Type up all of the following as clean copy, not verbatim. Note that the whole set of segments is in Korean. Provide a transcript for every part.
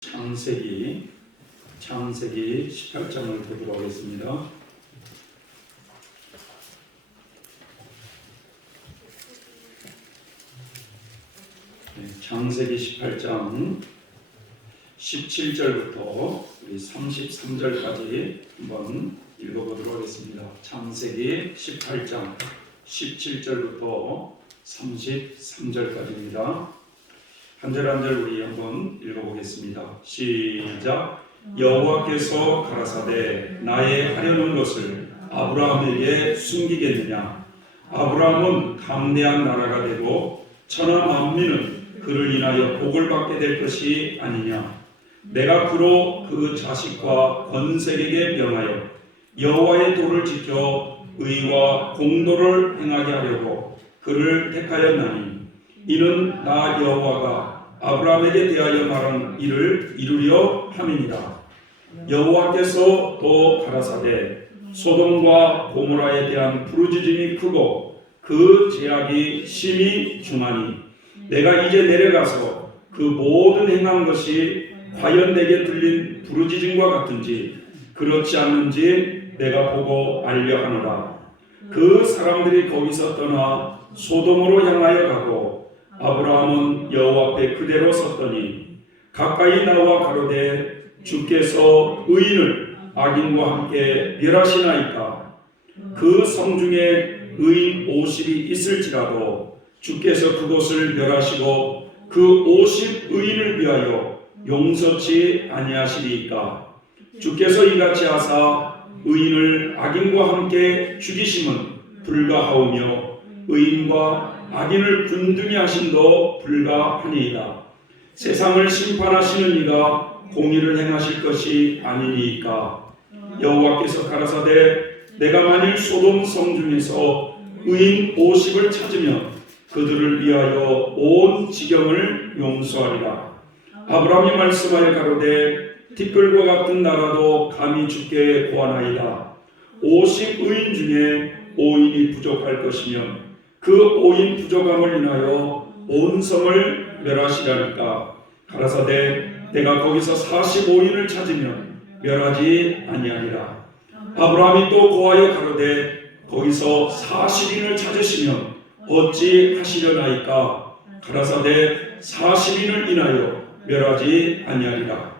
창세기 18장을 보도록 하겠습니다. 창세기 18장 17절부터 33절까지 한번 읽어보도록 하겠습니다. 창세기 18장 17절부터 33절까지입니다. 한 절 한 절 우리 한번 읽어보겠습니다. 시작. 여호와께서 가라사대 나의 하려는 것을 아브라함에게 숨기겠느냐? 아브라함은 강대한 나라가 되고 천하 만민은 그를 인하여 복을 받게 될 것이 아니냐? 내가 그로 그 자식과 건색에게 명하여 여호와의 도를 지켜 의와 공도를 행하게 하려고 그를 택하였나니 이는 나 여호와가 아브라함에게 대하여 말한 일을 이루려 함이니라. 여호와께서 또 가라사대 소돔과 고모라에 대한 부르짖음이 크고 그 죄악이 심히 중하니 내가 이제 내려가서 그 모든 행한 것이 과연 내게 들린 부르짖음과 같은지 그렇지 않는지 내가 보고 알려 하노라. 그 사람들이 거기서 떠나 소돔으로 향하여 가고 아브라함은 여호와 앞에 그대로 섰더니 가까이 나와 가로되 주께서 의인을 악인과 함께 멸하시나이까? 그 성 중에 의인 50이 있을지라도 주께서 그곳을 멸하시고 그 50 의인을 위하여 용서치 아니하시리이까? 주께서 이같이 하사 의인을 악인과 함께 죽이심은 불가하오며 의인과 악인을 균등히 하심도 불가하니이다. 세상을 심판하시는 이가 공의를 행하실 것이 아니니이까? 여호와께서 가라사대 내가 만일 소돔 성 중에서 의인 50을 찾으면 그들을 위하여 온 지경을 용서하리라. 아브라함이 말씀하여 가로되 티끌과 같은 나라도 감히 주께 구하나이다. 50 의인 중에 5인이 부족할 것이면 그 5인 부족함을 인하여 온 성을 멸하시라니까? 가라사대 내가 거기서 45인을 찾으면 멸하지 아니하리라. 아브라함이 또 고하여 가로되 거기서 40인을 찾으시면 어찌 하시려나이까? 가라사대 40인을 인하여 멸하지 아니하리라.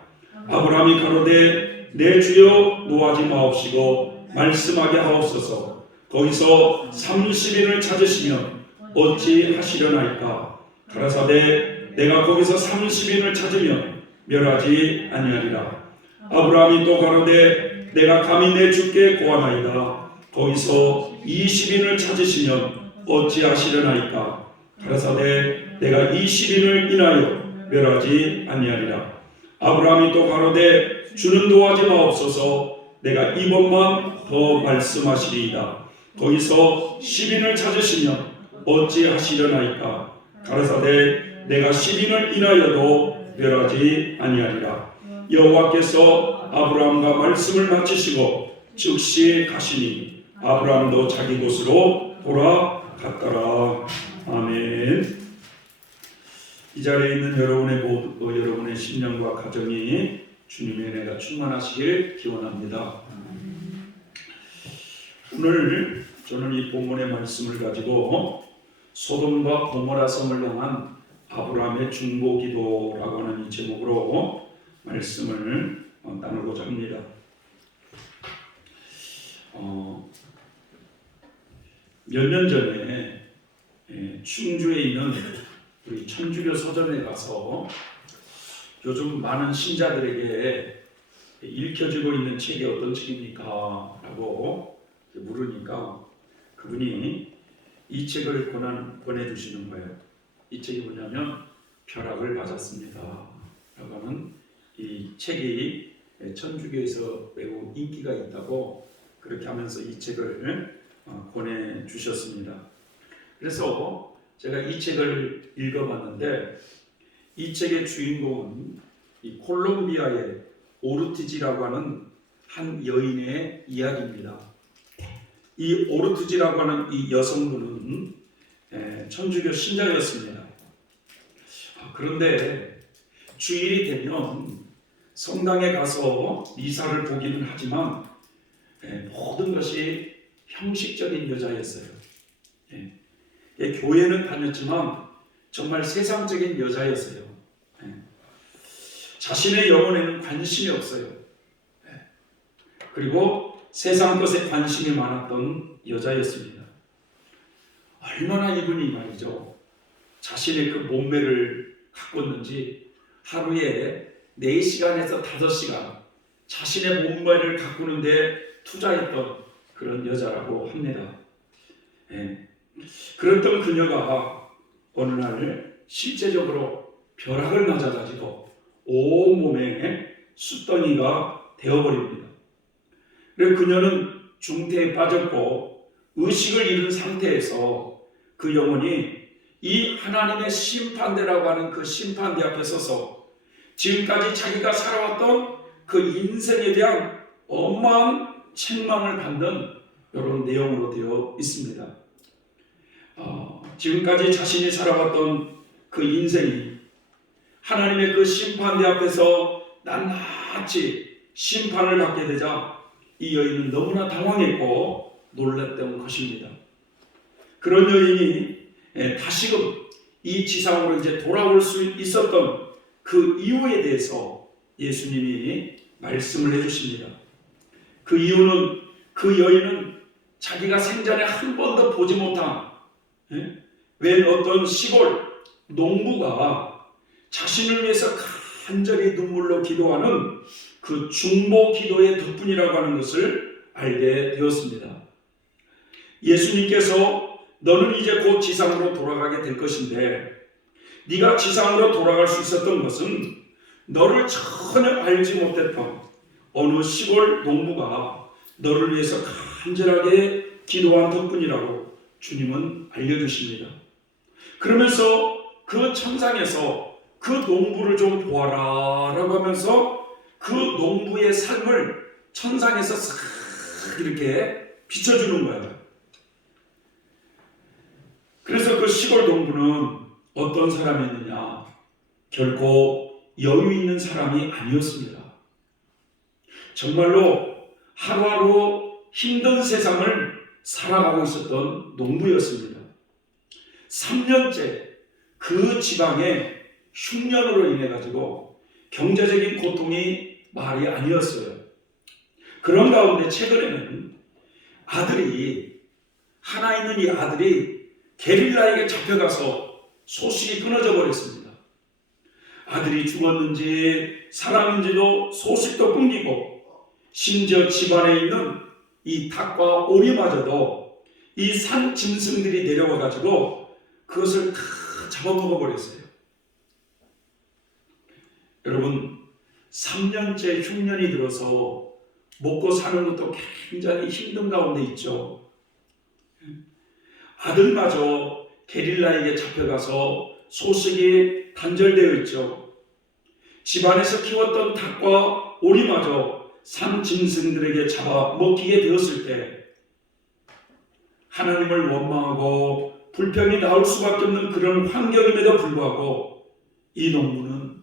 아브라함이 가로되 내 주여 노하지 마옵시고 말씀하게 하옵소서. 거기서 30인을 찾으시면 어찌 하시려나이까? 가라사대 내가 거기서 30인을 찾으면 멸하지 아니하리라. 아브라함이 또 가로되 내가 감히 내 주께 고하나이다. 거기서 20인을 찾으시면 어찌 하시려나이까? 가라사대 내가 20인을 인하여 멸하지 아니하리라. 아브라함이 또 가로되 주는 도하지 마옵소서. 내가 이번만 더 말씀하시리이다. 거기서 10인을 찾으시면 어찌 하시려나이까? 가라사대 내가 10인을 인하여도 멸하지 아니하리라. 여호와께서 아브라함과 말씀을 마치시고 즉시 가시니 아브라함도 자기 곳으로 돌아갔더라. 아멘. 이 자리에 있는 여러분의 심령과 가정이 주님의 은혜가 충만하시길 기원합니다. 오늘 저는 이 본문의 말씀을 가지고 소돔과 고모라 성을 향한 아브라함의 중보기도라고 하는 이 제목으로 말씀을 나누고자 합니다. 몇 년 전에 충주에 있는 우리 천주교 서점에 가서 요즘 많은 신자들에게 읽혀지고 있는 책이 어떤 책입니까? 라고 물으니까 그분이 이 책을 권해주시는 거예요. 이 책이 뭐냐면 벼락을 맞았습니다 라고 하는 이 책이 천주교에서 매우 인기가 있다고 그렇게 하면서 이 책을 권해주셨습니다. 그래서 제가 이 책을 읽어봤는데 이 책의 주인공은 이 콜롬비아의 오르티지라고 하는 한 여인의 이야기입니다. 이 오르티지라고 하는 이 여성분은 천주교 신자였습니다. 그런데 주일이 되면 성당에 가서 미사를 보기는 하지만 모든 것이 형식적인 여자였어요. 교회는 다녔지만 정말 세상적인 여자였어요. 자신의 영혼에는 관심이 없어요. 그리고 세상 것에 관심이 많았던 여자였습니다. 얼마나 이분이 말이죠, 자신의 그 몸매를 가꿨는지 하루에 4시간에서 5시간 자신의 몸매를 가꾸는데 투자했던 그런 여자라고 합니다. 그랬던 그녀가 어느 날 실제적으로 벼락을 맞아가지고 온몸에 숫덩이가 되어버립니다. 그래서 그녀는 중태에 빠졌고 의식을 잃은 상태에서 그 영혼이 이 하나님의 심판대라고 하는 그 심판대 앞에 서서 지금까지 자기가 살아왔던 그 인생에 대한 어마어마한 책망을 받는 이런 내용으로 되어 있습니다. 지금까지 자신이 살아왔던 그 인생이 하나님의 그 심판대 앞에서 낱낱이 심판을 받게 되자 이 여인은 너무나 당황했고 놀랐던 것입니다. 그런 여인이 다시금 이 지상으로 이제 돌아올 수 있었던 그 이유에 대해서 예수님이 말씀을 해주십니다. 그 이유는 그 여인은 자기가 생전에 한 번도 보지 못한 웬 어떤 시골 농부가 자신을 위해서 간절히 눈물로 기도하는 그 중보 기도의 덕분이라고 하는 것을 알게 되었습니다. 예수님께서 너는 이제 곧 지상으로 돌아가게 될 것인데 네가 지상으로 돌아갈 수 있었던 것은 너를 전혀 알지 못했던 어느 시골 농부가 너를 위해서 간절하게 기도한 덕분이라고 주님은 알려주십니다. 그러면서 그 천상에서 그 농부를 좀 보아라 라고 하면서 그 농부의 삶을 천상에서 싹 이렇게 비춰주는 거예요. 그래서 그 시골 농부는 어떤 사람이었느냐? 결코 여유 있는 사람이 아니었습니다. 정말로 하루하루 힘든 세상을 살아가고 있었던 농부였습니다. 3년째 그 지방에 흉년으로 인해 가지고 경제적인 고통이 말이 아니었어요. 그런 가운데 최근에는 아들이 하나 있는 이 아들이 게릴라에게 잡혀가서 소식이 끊어져 버렸습니다. 아들이 죽었는지 살았는지도 소식도 끊기고 심지어 집안에 있는 이 닭과 오리마저도 이 산 짐승들이 내려와 가지고 그것을 다 잡아먹어 버렸어요. 여러분 3년째 흉년이 들어서 먹고 사는 것도 굉장히 힘든 가운데 있죠. 아들마저 게릴라에게 잡혀가서 소식이 단절되어 있죠. 집안에서 키웠던 닭과 오리마저 산 짐승들에게 잡아 먹히게 되었을 때 하나님을 원망하고 불평이 나올 수밖에 없는 그런 환경임에도 불구하고 이 농부는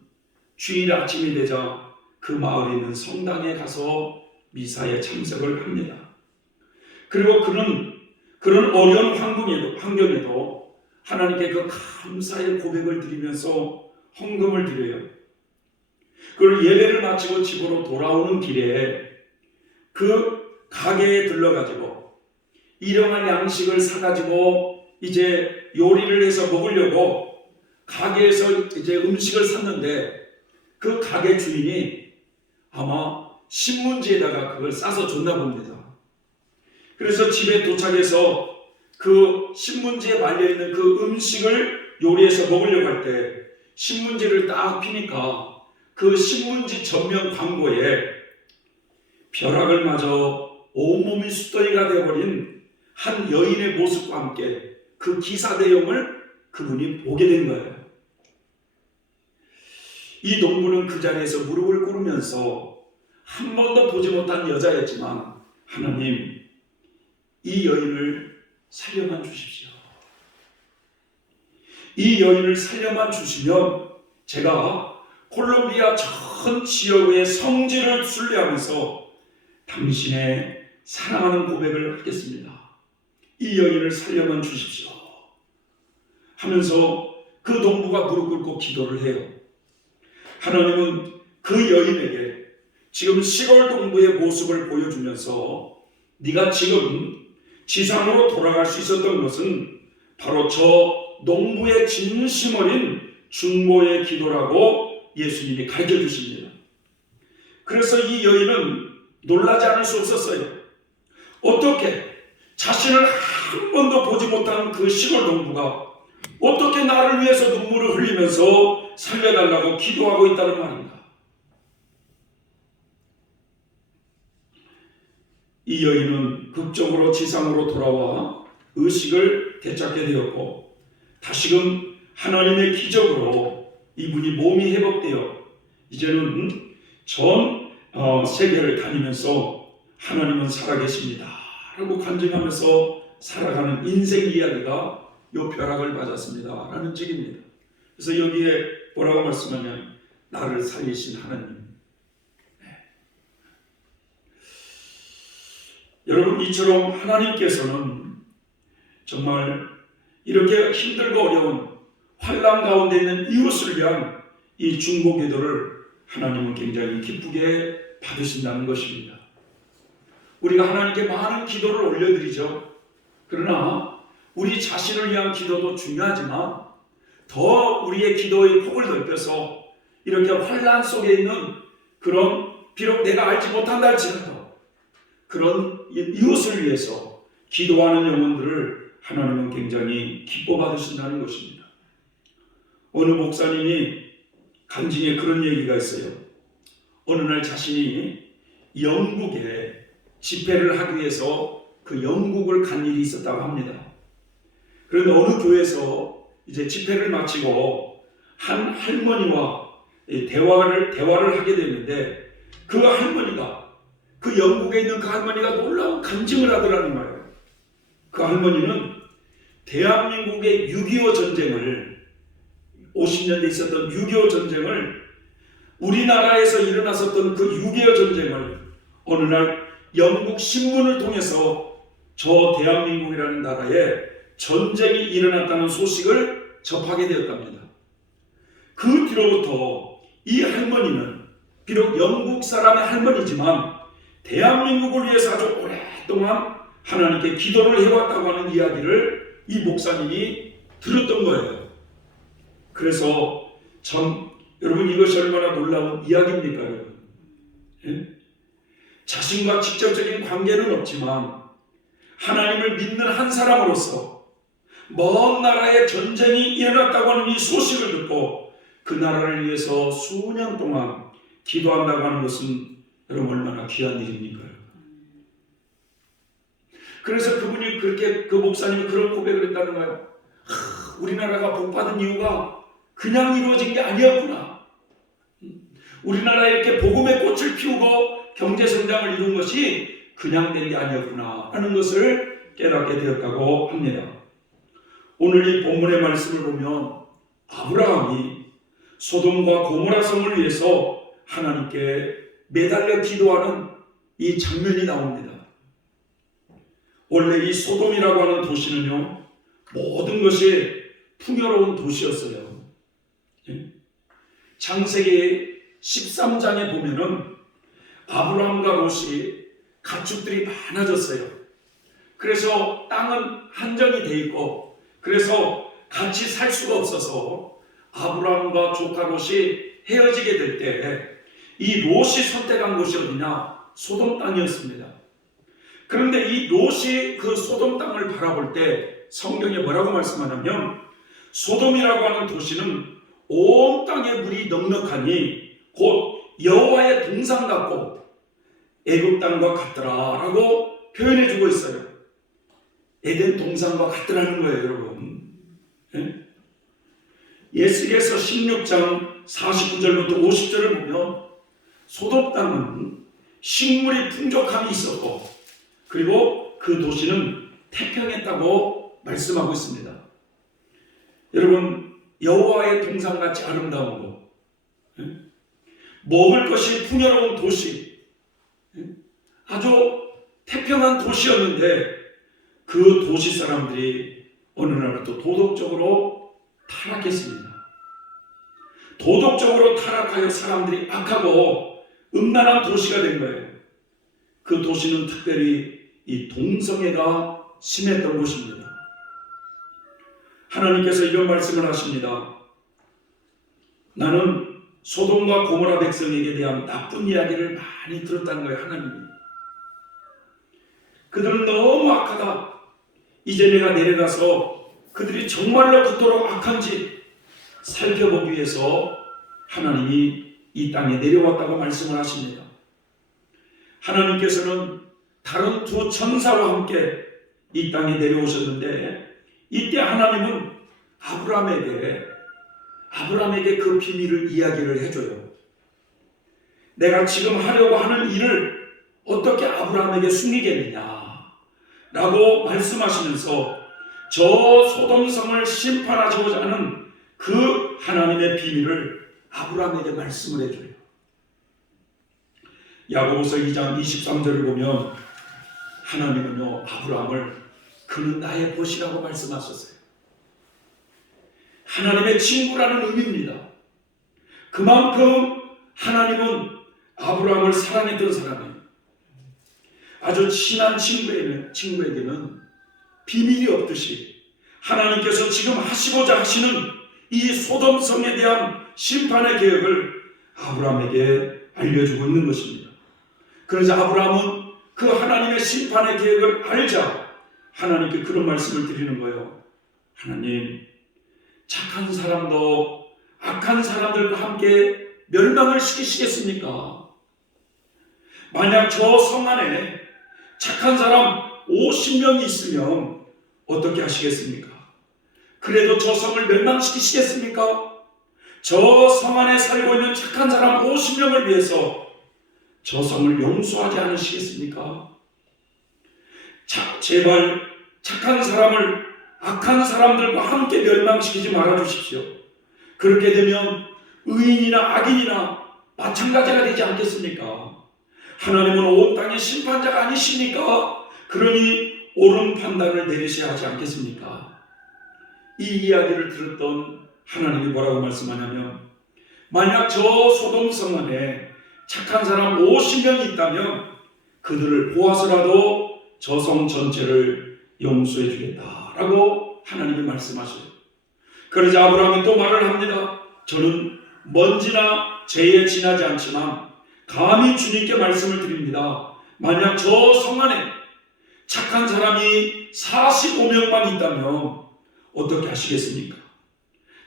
주일 아침이 되자 그 마을에 있는 성당에 가서 미사에 참석을 합니다. 그리고 그런 어려운 환경에도 하나님께 그 감사의 고백을 드리면서 헌금을 드려요. 그리고 예배를 마치고 집으로 돌아오는 길에 그 가게에 들러가지고 일용할 양식을 사가지고 이제 요리를 해서 먹으려고 가게에서 이제 음식을 샀는데 그 가게 주인이 아마 신문지에다가 그걸 싸서 줬나 봅니다. 그래서 집에 도착해서 그 신문지에 말려있는 그 음식을 요리해서 먹으려고 할 때 신문지를 딱 피니까 그 신문지 전면 광고에 벼락을 맞아 온몸이 숫더기가 되어버린 한 여인의 모습과 함께 그 기사 내용을 그분이 보게 된 거예요. 이 농부는 그 자리에서 무릎을 꿇으면서 한 번도 보지 못한 여자였지만 하나님 이 여인을 살려만 주십시오. 이 여인을 살려만 주시면 제가 콜롬비아 저 큰 지역의 성지를 순례하면서 당신의 사랑하는 고백을 하겠습니다. 이 여인을 살려만 주십시오 하면서 그 농부가 무릎 꿇고 기도를 해요. 하나님은 그 여인에게 지금 시골 동부의 모습을 보여주면서 네가 지금 지상으로 돌아갈 수 있었던 것은 바로 저 농부의 진심 어린 중보의 기도라고 예수님이 가르쳐 주십니다. 그래서 이 여인은 놀라지 않을 수 없었어요. 어떻게 자신을 한 번도 보지 못한 그 시골 농부가 어떻게 나를 위해서 눈물을 흘리면서 살려달라고 기도하고 있다는 말인가? 이 여인은 극적으로 지상으로 돌아와 의식을 되찾게 되었고 다시금 하나님의 기적으로 이분이 몸이 회복되어 이제는 전 세계를 다니면서 하나님은 살아계십니다 라고 간증하면서 살아가는 인생 이야기가 요 벼락을 맞았습니다 라는 책입니다. 그래서 여기에 뭐라고 말씀하냐면 나를 살리신 하나님. 여러분 이처럼 하나님께서는 정말 이렇게 힘들고 어려운 환난 가운데 있는 이웃을 위한 이 중보 기도를 하나님은 굉장히 기쁘게 받으신다는 것입니다. 우리가 하나님께 많은 기도를 올려드리죠. 그러나 우리 자신을 위한 기도도 중요하지만 더 우리의 기도의 폭을 넓혀서 이렇게 환난 속에 있는 그런 비록 내가 알지 못한다 할지라도 그런 이웃을 위해서 기도하는 영혼들을 하나님은 굉장히 기뻐 받으신다는 것입니다. 어느 목사님이 간증에 그런 얘기가 있어요. 어느 날 자신이 영국에 집회를 하기 위해서 그 영국을 간 일이 있었다고 합니다. 그런데 어느 교회에서 이제 집회를 마치고 한 할머니와 대화를 하게 됐는데 그 할머니가 그 영국에 있는 그 할머니가 놀라운 간증을 하더라는 거예요. 그 할머니는 대한민국의 6.25 전쟁을 50년대 있었던 6.25 전쟁을 우리나라에서 일어났었던 그 6.25 전쟁을 어느 날 영국 신문을 통해서 저 대한민국이라는 나라에 전쟁이 일어났다는 소식을 접하게 되었답니다. 그 뒤로부터 이 할머니는 비록 영국 사람의 할머니지만 대한민국을 위해서 아주 오랫동안 하나님께 기도를 해왔다고 하는 이야기를 이 목사님이 들었던 거예요. 그래서 참 여러분 이것이 얼마나 놀라운 이야기입니까 여러분? 예? 자신과 직접적인 관계는 없지만 하나님을 믿는 한 사람으로서 먼 나라에 전쟁이 일어났다고 하는 이 소식을 듣고 그 나라를 위해서 수년 동안 기도한다고 하는 것은 여러분 얼마나 귀한 일입니까? 그래서 그분이 그렇게 그 목사님이 그런 고백을 했다는 거예요. 우리나라가 복받은 이유가 그냥 이루어진 게 아니었구나. 우리나라에 이렇게 복음의 꽃을 피우고 경제성장을 이룬 것이 그냥 된 게 아니었구나 하는 것을 깨닫게 되었다고 합니다. 오늘 이 본문의 말씀을 보면 아브라함이 소돔과 고모라 성을 위해서 하나님께 매달려 기도하는 이 장면이 나옵니다. 원래 이 소돔이라고 하는 도시는요, 모든 것이 풍요로운 도시였어요. 창세기 13장에 보면은 아브라함과 롯이 가축들이 많아졌어요. 그래서 땅은 한정이 돼 있고, 그래서 같이 살 수가 없어서 아브라함과 조카 롯이 헤어지게 될 때 이 롯이 선택한 곳이 어디냐? 소돔 땅이었습니다. 그런데 이 롯이 그 소돔 땅을 바라볼 때 성경에 뭐라고 말씀하냐면 소돔이라고 하는 도시는 온 땅에 물이 넉넉하니 곧 여호와의 동산 같고 애굽 땅과 같더라라고 표현해주고 있어요. 에덴 동산과 같더라는 거예요, 여러분. 예수께서 16장 49절부터 50절을 보면 소돔 땅은 식물이 풍족함이 있었고 그리고 그 도시는 태평했다고 말씀하고 있습니다. 여러분 여호와의 동산같이 아름다운 것, 먹을 것이 풍요로운 도시, 아주 태평한 도시였는데 그 도시 사람들이 어느 날부터 도덕적으로 타락했습니다. 도덕적으로 타락하여 사람들이 악하고 음란한 도시가 된 거예요. 그 도시는 특별히 이 동성애가 심했던 곳입니다. 하나님께서 이런 말씀을 하십니다. 나는 소돔과 고모라 백성에게 대한 나쁜 이야기를 많이 들었다는 거예요. 하나님이. 그들은 너무 악하다. 이제 내가 내려가서 그들이 정말로 그토록 악한지 살펴보기 위해서 하나님이 이 땅에 내려왔다고 말씀을 하십니다. 하나님께서는 다른 두 천사와 함께 이 땅에 내려오셨는데 이때 하나님은 아브라함에게 그 비밀을 이야기를 해줘요. 내가 지금 하려고 하는 일을 어떻게 아브라함에게 숨기겠느냐 라고 말씀하시면서 저 소돔성을 심판하시고자 하는 그 하나님의 비밀을 아브라함에게 말씀을 해줘요. 야고보서 2장 23절을 보면 하나님은요 아브라함을 그는 나의 벗이라고 말씀하셨어요. 하나님의 친구라는 의미입니다. 그만큼 하나님은 아브라함을 사랑했던 사람이에요. 아주 친한 친구에게는 비밀이 없듯이 하나님께서 지금 하시고자 하시는 이 소돔성에 대한 심판의 계획을 아브라함에게 알려주고 있는 것입니다. 그러자 아브라함은 그 하나님의 심판의 계획을 알자 하나님께 그런 말씀을 드리는 거예요. 하나님, 착한 사람도 악한 사람들과 함께 멸망을 시키시겠습니까? 만약 저 성 안에 착한 사람 50명이 있으면 어떻게 하시겠습니까? 그래도 저 성을 멸망시키시겠습니까? 저 성 안에 살고 있는 착한 사람 50명을 위해서 저 성을 용서하지 않으시겠습니까? 제발 착한 사람을 악한 사람들과 함께 멸망시키지 말아주십시오. 그렇게 되면 의인이나 악인이나 마찬가지가 되지 않겠습니까? 하나님은 온 땅의 심판자가 아니십니까? 그러니 옳은 판단을 내리셔야 하지 않겠습니까? 이 이야기를 들었던 하나님이 뭐라고 말씀하냐면 만약 저 소돔성 안에 착한 사람 50명이 있다면 그들을 보아서라도 저 성 전체를 용서해 주겠다라고 하나님이 말씀하셔요. 그러자 아브라함이 또 말을 합니다. 저는 먼지나 재에 지나지 않지만 감히 주님께 말씀을 드립니다. 만약 저 성 안에 착한 사람이 45명만 있다면 어떻게 하시겠습니까?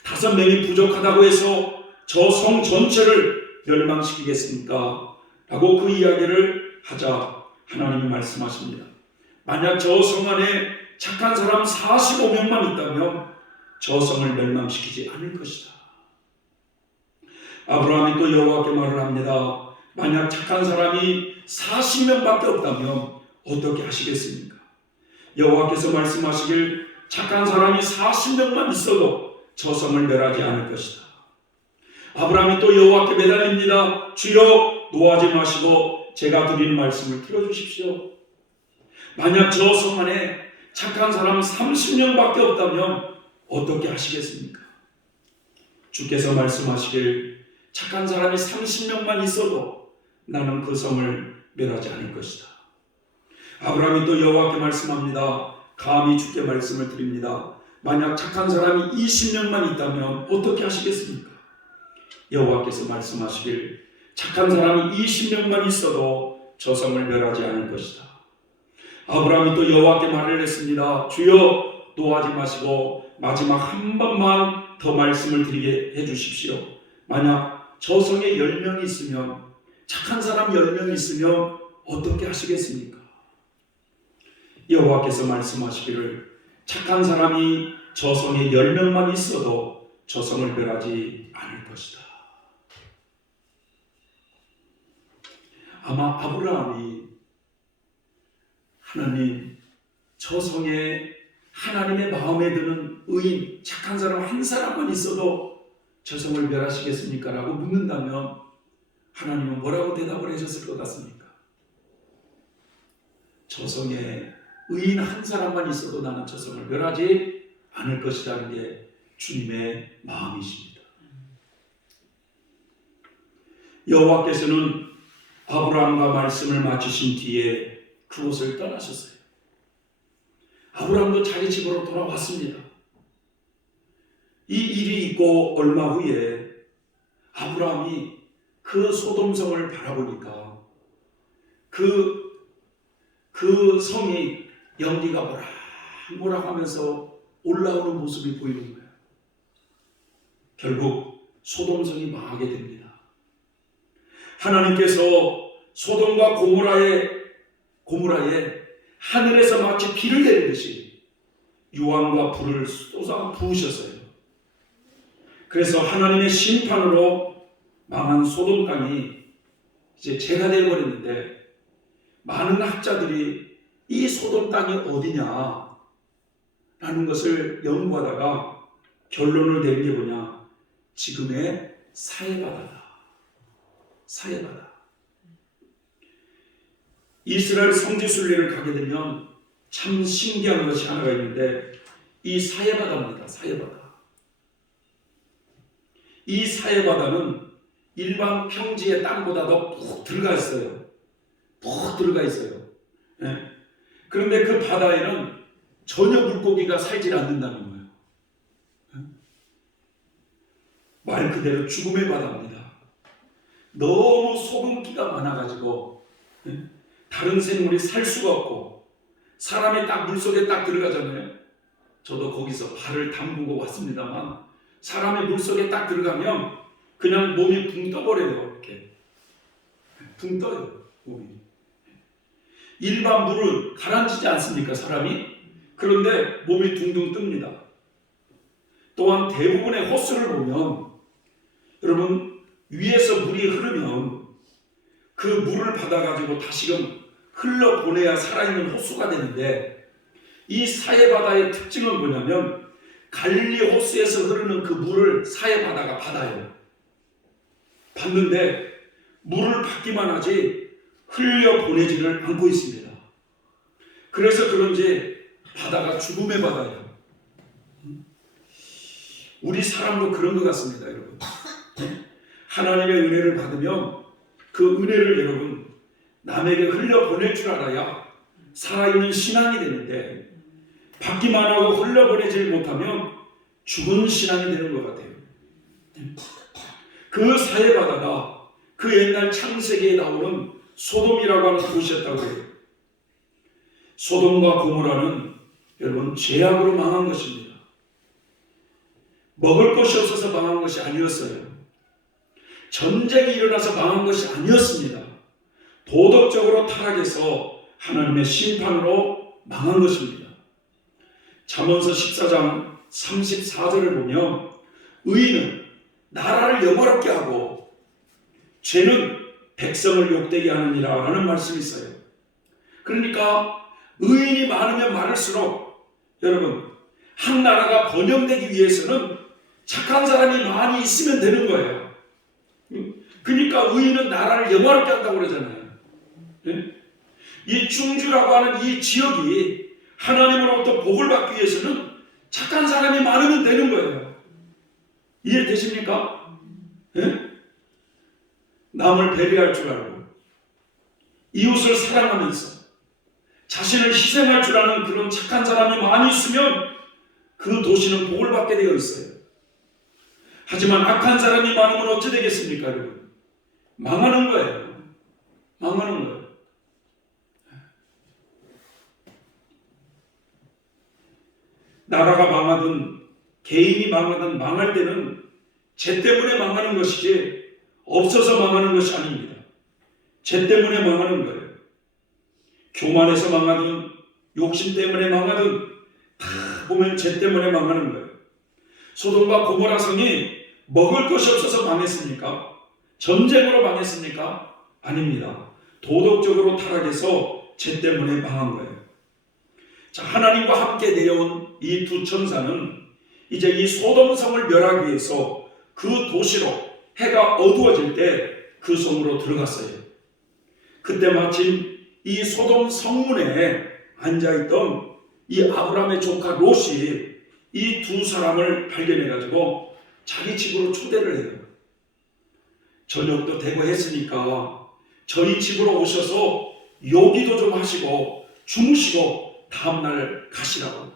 5명이 부족하다고 해서 저 성 전체를 멸망시키겠습니까? 라고 그 이야기를 하자 하나님이 말씀하십니다. 만약 저 성 안에 착한 사람 45명만 있다면 저 성을 멸망시키지 않을 것이다. 아브라함이 또 여호와께 말을 합니다. 만약 착한 사람이 40명밖에 없다면 어떻게 하시겠습니까? 여호와께서 말씀하시길 착한 사람이 40명만 있어도 저 성을 멸하지 않을 것이다. 아브라함이 또 여호와께 매달립니다. 주여 노하지 마시고 제가 드리는 말씀을 들어주십시오. 만약 저 성 안에 착한 사람 30명밖에 없다면 어떻게 하시겠습니까? 주께서 말씀하시길 착한 사람이 30명만 있어도 나는 그 성을 멸하지 않을 것이다. 아브라함이 또 여호와께 말씀합니다. 감히 주께 말씀을 드립니다. 만약 착한 사람이 20명만 있다면 어떻게 하시겠습니까? 여호와께서 말씀하시길 착한 사람이 20명만 있어도 저 성을 멸하지 않을 것이다. 아브라함이 또 여호와께 말을 했습니다. 주여 노하지 마시고 마지막 한 번만 더 말씀을 드리게 해주십시오. 만약 저 성에 10명이 있으면 착한 사람 10명이 있으면 어떻게 하시겠습니까? 여호와께서 말씀하시기를 착한 사람이 저 성에 10명만 있어도 저 성을 멸하지 않을 것이다. 아마 아브라함이 하나님 저 성에 하나님의 마음에 드는 의인 착한 사람 한 사람만 있어도 저 성을 멸하시겠습니까? 라고 묻는다면 하나님은 뭐라고 대답을 해줬을 것 같습니까? 저 성에 의인 한 사람만 있어도 나는 저 성을 멸하지 않을 것이라는 게 주님의 마음이십니다. 여호와께서는 아브라함과 말씀을 마치신 뒤에 그곳을 떠나셨어요. 아브라함도 자기 집으로 돌아왔습니다. 이 일이 있고 얼마 후에 아브라함이 그 소돔성을 바라보니까 그 성이 연기가 모락모락 하면서 올라오는 모습이 보이는 거예요. 결국 소돔성이 망하게 됩니다. 하나님께서 소돔과 고모라에 하늘에서 마치 비를 내리듯이 유황과 불을 쏟아 부으셨어요. 그래서 하나님의 심판으로 망한 소돔 땅이 이제 재가 되어버렸는데, 많은 학자들이 이 소돔 땅이 어디냐 라는 것을 연구하다가 결론을 내린 게 뭐냐, 지금의 사해바다다. 사해바다. 이스라엘 성지순례를 가게 되면 참 신기한 것이 하나가 있는데, 이 사해바다입니다. 사해바다. 이 사해바다는 일반 평지의 땅보다 더 푹 들어가 있어요. 푹 들어가 있어요. 네. 그런데 그 바다에는 전혀 물고기가 살질 않는다는 거예요. 네. 말 그대로 죽음의 바다입니다. 너무 소금기가 많아가지고 다른 생물이 살 수가 없고, 사람이 딱 물속에 딱 들어가잖아요. 저도 거기서 발을 담그고 왔습니다만, 사람이 물속에 딱 들어가면 그냥 몸이 붕 떠버려요. 이렇게 붕 떠요, 몸이. 일반 물은 가라앉히지 않습니까, 사람이? 그런데 몸이 둥둥 뜹니다. 또한 대부분의 호수를 보면, 여러분, 위에서 물이 흐르면 그 물을 받아가지고 다시금 흘러보내야 살아있는 호수가 되는데, 이 사해바다의 특징은 뭐냐면, 갈릴리 호수에서 흐르는 그 물을 사해바다가 받아요. 받는데 물을 받기만 하지 흘려보내지를 않고 있습니다. 그래서 그런지 바다가 죽음의 바다예요. 우리 사람도 그런 것 같습니다, 여러분. 하나님의 은혜를 받으면 그 은혜를 여러분 남에게 흘려보낼 줄 알아야 살아있는 신앙이 되는데, 받기만 하고 흘려보내질 못하면 죽은 신앙이 되는 것 같아요. 그 사해바다가 그 옛날 창세기에 나오는 소돔이라고 하는 도시였다고 해요. 소돔과 고모라는 여러분 죄악으로 망한 것입니다. 먹을 것이 없어서 망한 것이 아니었어요. 전쟁이 일어나서 망한 것이 아니었습니다. 도덕적으로 타락해서 하나님의 심판으로 망한 것입니다. 잠언서 14장 34절을 보면, 의인은 나라를 영화롭게 하고 죄는 백성을 욕되게 하느니라 라는 말씀이 있어요. 그러니까 의인이 많으면 많을수록 여러분, 한 나라가 번영되기 위해서는 착한 사람이 많이 있으면 되는 거예요. 그러니까 의인은 나라를 영화롭게 한다고 그러잖아요. 이 충주라고 하는 이 지역이 하나님으로부터 복을 받기 위해서는 착한 사람이 많으면 되는 거예요. 이해되십니까? 남을 배려할 줄 알고, 이웃을 사랑하면서 자신을 희생할 줄 아는 그런 착한 사람이 많이 있으면 그 도시는 복을 받게 되어 있어요. 하지만 악한 사람이 많으면 어찌 되겠습니까, 여러분? 망하는 거예요. 망하는 거예요. 나라가 망하든 개인이 망하든 망할 때는 죄 때문에 망하는 것이지 없어서 망하는 것이 아닙니다. 죄 때문에 망하는 거예요. 교만해서 망하든 욕심 때문에 망하든 다 보면 죄 때문에 망하는 거예요. 소돔과 고모라 성이 먹을 것이 없어서 망했습니까? 전쟁으로 망했습니까? 아닙니다. 도덕적으로 타락해서 죄 때문에 망한 거예요. 자, 하나님과 함께 내려온 이 두 천사는 이제 이 소돔성을 멸하기 위해서 그 도시로 해가 어두워질 때 그 성으로 들어갔어요. 그때 마침 이 소돔 성문에 앉아있던 이 아브라함의 조카 롯이 이 두 사람을 발견해가지고 자기 집으로 초대를 해요. 저녁도 되고 했으니까 저희 집으로 오셔서 요기도 좀 하시고 주무시고 다음날 가시라고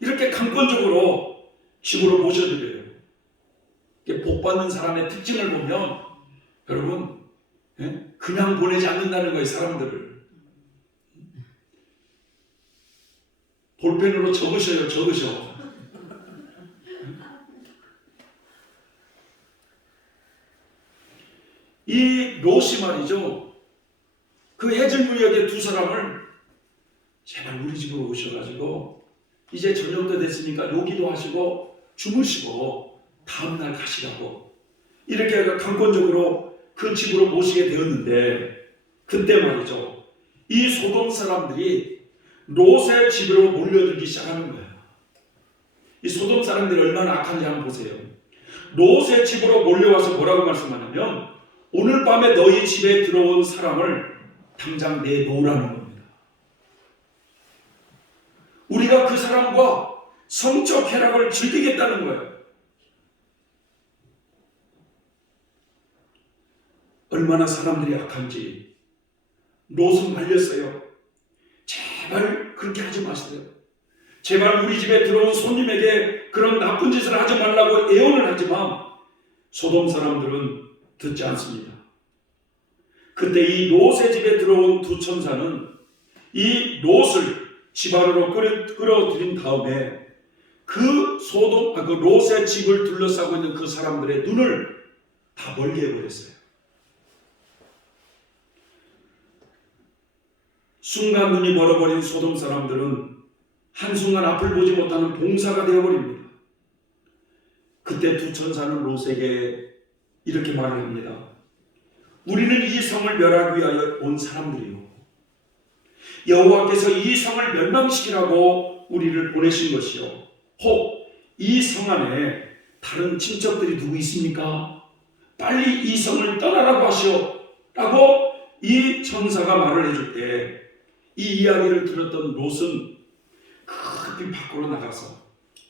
이렇게 강권적으로 집으로 모셔드려요. 복 받는 사람의 특징을 보면 여러분 그냥 보내지 않는다는 거예요. 사람들을 볼펜으로 적으셔요. 적으셔. 이 롯이 말이죠. 그 해질무역의 두 사람을 제발 우리 집으로 오셔가지고 이제 저녁도 됐으니까 요기도 하시고 주무시고 다음날 가시라고 이렇게 강권적으로 그 집으로 모시게 되었는데 그때 말이죠. 이 소돔 사람들이 롯의 집으로 몰려들기 시작하는 거예요. 이 소돔 사람들이 얼마나 악한지 한번 보세요. 롯의 집으로 몰려와서 뭐라고 말씀하냐면 오늘 밤에 너희 집에 들어온 사람을 당장 내놓으라는 겁니다. 우리가 그 사람과 성적 쾌락을 즐기겠다는 거예요. 얼마나 사람들이 악한지 롯은 말렸어요. 제발 그렇게 하지 마세요. 제발 우리 집에 들어온 손님에게 그런 나쁜 짓을 하지 말라고 애원을 하지만 소돔 사람들은 듣지 않습니다. 그때 이 롯의 집에 들어온 두 천사는 이 롯을 집 안으로 끌어들인 다음에 그 롯의 집을 둘러싸고 있는 그 사람들의 눈을 다 멀게 해버렸어요. 순간 눈이 멀어버린 소돔 사람들은 한순간 앞을 보지 못하는 봉사가 되어버립니다. 그때 두 천사는 롯에게 이렇게 말을 합니다. 우리는 이 성을 멸하기 위하여 온 사람들이요. 여호와께서 이 성을 멸망시키라고 우리를 보내신 것이요. 혹 이 성 안에 다른 친척들이 누구 있습니까? 빨리 이 성을 떠나라고 하시오. 라고 이 천사가 말을 해줄 때 이 이야기를 들었던 롯은 급히 밖으로 나가서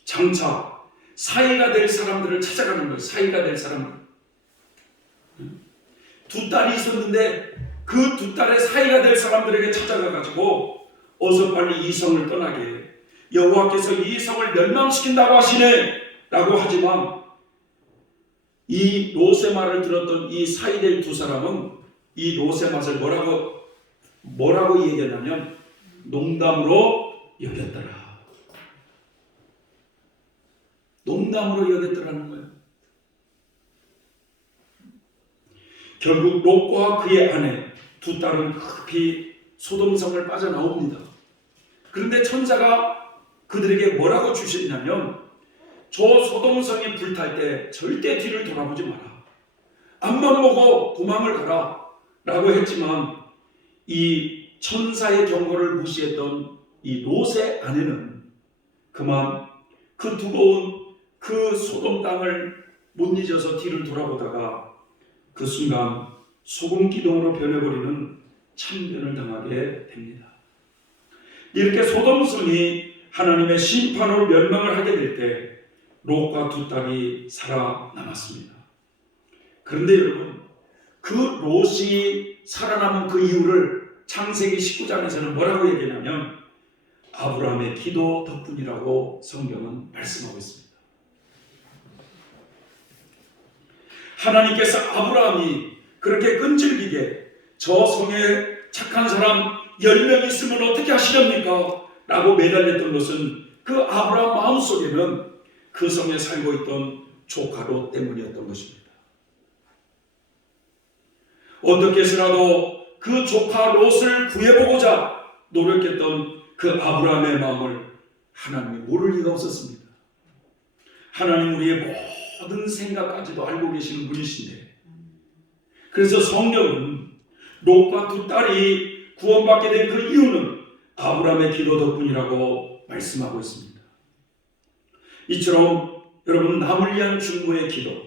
장차 사이가 될 사람들을 찾아가는 거예요. 사이가 될 사람들. 두 딸이 있었는데 그 두 딸의 사이가 될 사람들에게 찾아가가지고 어서 빨리 이 성을 떠나게 여호와께서 이 성을 멸망시킨다고 하시네 라고 하지만 이 롯의 말을 들었던 이 사이될 두 사람은 이 롯의 맛을 뭐라고 얘기하냐면 농담으로 여겼더라. 농담으로 여겼더라는 거예요. 결국 롯과 그의 아내 두 딸은 급히 소돔성을 빠져나옵니다. 그런데 천사가 그들에게 뭐라고 주셨냐면 저 소돔성이 불탈 때 절대 뒤를 돌아보지 마라. 앞만 보고 도망을 가라 라고 했지만 이 천사의 경고를 무시했던 이 롯의 아내는 그만 그 두꺼운 그 소돔 땅을 못 잊어서 뒤를 돌아보다가 그 순간 소금 기둥으로 변해버리는 참변을 당하게 됩니다. 이렇게 소돔성이 하나님의 심판으로 멸망을 하게 될 때 롯과 두 딸이 살아남았습니다. 그런데 여러분 그 롯이 살아남은 그 이유를 창세기 19장에서는 뭐라고 얘기하냐면 아브라함의 기도 덕분이라고 성경은 말씀하고 있습니다. 하나님께서 아브라함이 그렇게 끈질기게 저 성에 착한 사람 10명 있으면 어떻게 하시렵니까? 라고 매달렸던 것은 그 아브라함 마음속에는 그 성에 살고 있던 조카 롯 때문이었던 것입니다. 어떻게 해서라도 그 조카 롯을 구해보고자 노력했던 그 아브라함의 마음을 하나님이 모를 리가 없었습니다. 하나님 우리의 모든 생각까지도 알고 계시는 분이신데 그래서 성경은 롯과 두 딸이 구원받게 된 그 이유는 아브라함의 기도 덕분이라고 말씀하고 있습니다. 이처럼 여러분 남을 위한 중보의 기도,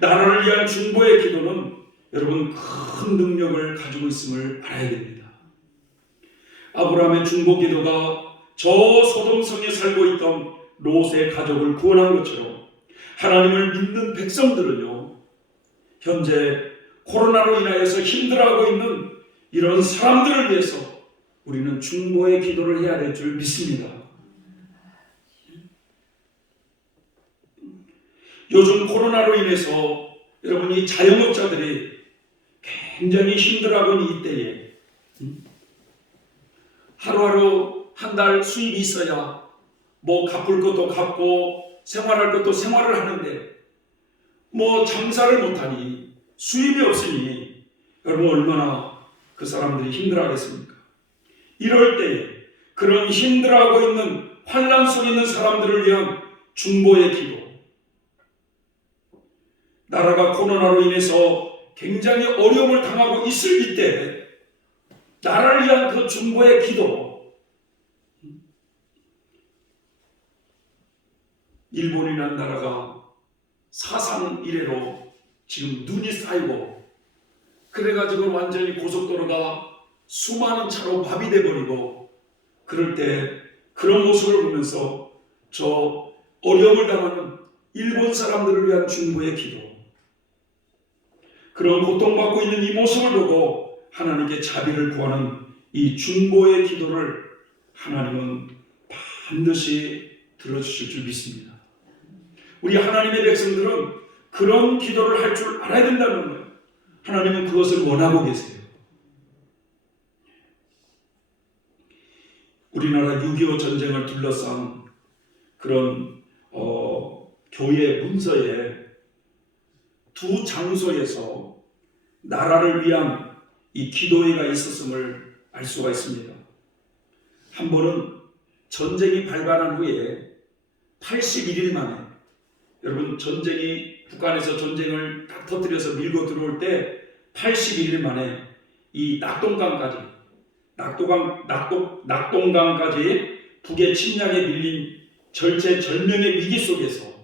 나라를 위한 중보의 기도는 여러분 큰 능력을 가지고 있음을 알아야 됩니다. 아브라함의 중보기도가 저 소돔성에 살고 있던 롯의 가족을 구원한 것처럼 하나님을 믿는 백성들은요, 현재 코로나로 인하여서 힘들어하고 있는 이런 사람들을 위해서 우리는 중보의 기도를 해야 될 줄 믿습니다. 요즘 코로나로 인해서 여러분 이 자영업자들이 굉장히 힘들어하고 있는 이때에 하루하루 한 달 수입이 있어야 뭐 갚을 것도 갚고 생활할 것도 생활을 하는데 뭐 장사를 못하니 수입이 없으니 여러분 얼마나 그 사람들이 힘들어하겠습니까? 이럴 때에 그런 힘들어하고 있는 환난 속에 있는 사람들을 위한 중보의 기도, 나라가 코로나로 인해서 굉장히 어려움을 당하고 있을 이때 나라를 위한 그 중보의 기도, 일본이라는 나라가 사상 이래로 지금 눈이 쌓이고 그래가지고 완전히 고속도로가 수많은 차로 마비돼 버리고 그럴 때 그런 모습을 보면서 저 어려움을 당하는 일본 사람들을 위한 중보의 기도, 그런 고통받고 있는 이 모습을 보고 하나님께 자비를 구하는 이 중보의 기도를 하나님은 반드시 들어주실 줄 믿습니다. 우리 하나님의 백성들은 그런 기도를 할 줄 알아야 된다는 거예요. 하나님은 그것을 원하고 계세요. 우리나라 6.25 전쟁을 둘러싼 그런 교회 문서에 두 장소에서 나라를 위한 이 기도회가 있었음을 알 수가 있습니다. 한 번은 전쟁이 발발한 후에 81일 만에, 여러분 전쟁이 북한에서 전쟁을 딱 터뜨려서 밀고 들어올 때 81일 만에 이 낙동강까지 북의 침략에 밀린 절체절명의 위기 속에서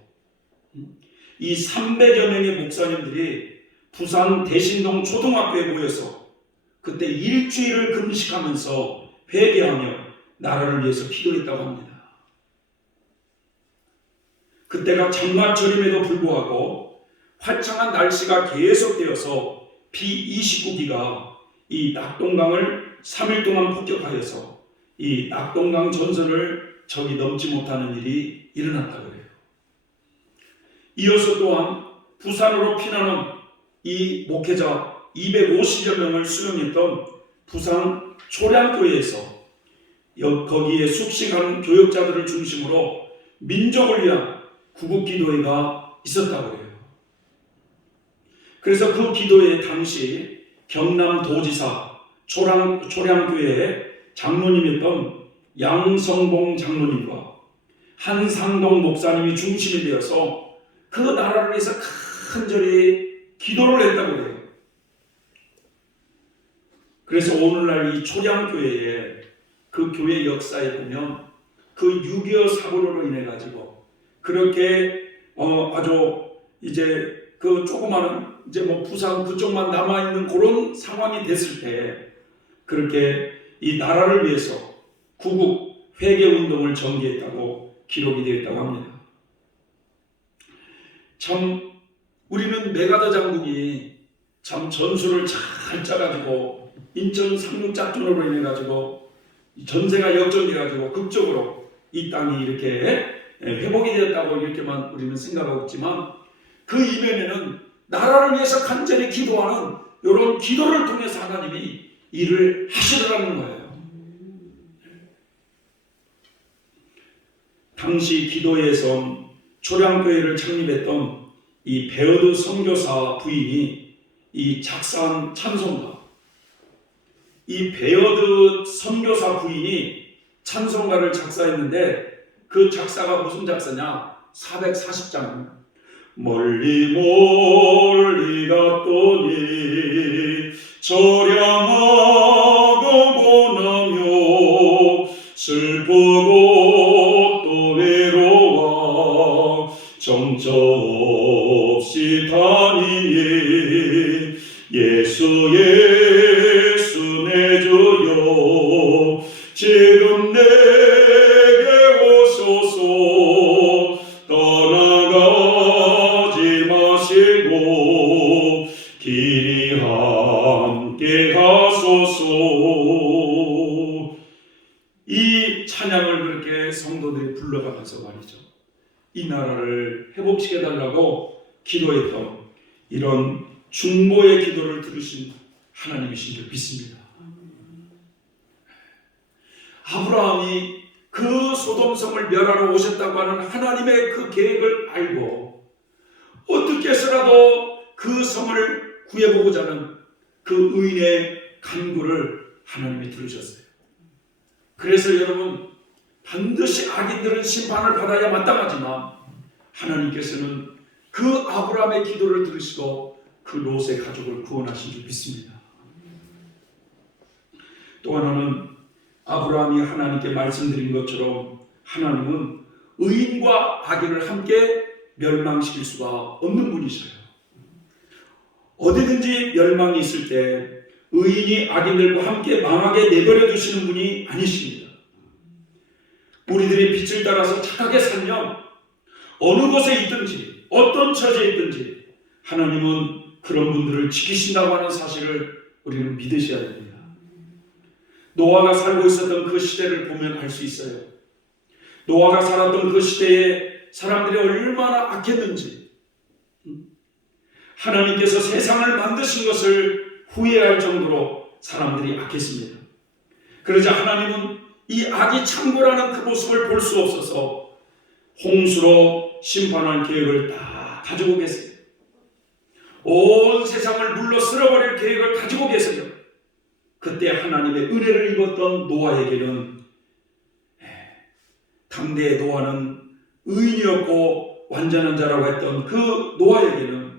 이 300여 명의 목사님들이 부산 대신동 초등학교에 모여서 그때 일주일을 금식하면서 회개하며 나라를 위해서 기도했다고 합니다. 그때가 장마철임에도 불구하고 화창한 날씨가 계속되어서 B-29기가 이 낙동강을 3일 동안 폭격하여서 이 낙동강 전선을 적이 넘지 못하는 일이 일어났다고 해요. 이어서 또한 부산으로 피난온 이 목회자 250여 명을 수용했던 부산 초량교회에서 거기에 숙식하는 교역자들을 중심으로 민족을 위한 구국기도회가 있었다고 해요. 그래서 그 기도회 당시 경남도지사 초량교회의 장로님이었던 양성봉 장로님과 한상동 목사님이 중심이 되어서 그 나라를 위해서 간절히 기도를 했다고 해요. 그래서 오늘날 이 초량교회에 그 교회 역사에 보면 그 6.25 사고로 인해 가지고 그렇게 아주 이제 그 조그마한 이제 뭐 부산 그쪽만 남아있는 그런 상황이 됐을 때 그렇게 이 나라를 위해서 구국 회개 운동을 전개했다고 기록이 되어 있다고 합니다. 참 우리는 메가더 장군이 참 전술을 잘 짜가지고 인천 상륙작전으로 인해 가지고 전세가 역전돼 가지고 극적으로 이 땅이 이렇게 회복이 되었다고 이렇게만 우리는 생각하고 있지만 그 이면에는 나라를 위해서 간절히 기도하는 이런 기도를 통해서 하나님이 일을 하시더라는 거예요. 당시 기도에서 초량교회를 창립했던 이 베어드 선교사 부인이 이 작사한 찬송가, 이 베어드 선교사 부인이 찬송가를 작사했는데 그 작사가 무슨 작사냐? 440장. 멀리 멀리 갔더니 저량하고 고나며 슬프고 또 외로워 정처 없이 다니니 함께 하소서. 이 찬양을 그렇게 성도들이 불러가면서 말이죠, 이 나라를 회복시켜달라고 기도했던 이런 중보의 기도를 들으신 하나님이신 줄 믿습니다. 아브라함이 그 소돔성을 멸하러 오셨다고 하는 하나님의 그 계획을 알고 어떻게 해서라도 그 성을 구해보고자 하는 그 의인의 간구를 하나님이 들으셨어요. 그래서 여러분, 반드시 악인들은 심판을 받아야 마땅하지만 하나님께서는 그 아브라함의 기도를 들으시고 그 롯의 가족을 구원하신 줄 믿습니다. 또 하나는 아브라함이 하나님께 말씀드린 것처럼 하나님은 의인과 악인을 함께 멸망시킬 수가 없는 분이셔요. 어디든지 멸망이 있을 때 의인이 악인들과 함께 망하게 내버려 두시는 분이 아니십니다. 우리들이 빛을 따라서 착하게 살면 어느 곳에 있든지 어떤 처지에 있든지 하나님은 그런 분들을 지키신다고 하는 사실을 우리는 믿으셔야 됩니다. 노아가 살고 있었던 그 시대를 보면 알 수 있어요. 노아가 살았던 그 시대에 사람들이 얼마나 악했는지, 하나님께서 세상을 만드신 것을 후회할 정도로 사람들이 악했습니다. 그러자 하나님은 이 악이 창고라는 그 모습을 볼 수 없어서 홍수로 심판할 계획을 다 가지고 계세요. 온 세상을 물로 쓸어버릴 계획을 가지고 계세요. 그때 하나님의 은혜를 입었던 노아에게는, 당대의 노아는 의인이었고 완전한 자라고 했던 그 노아에게는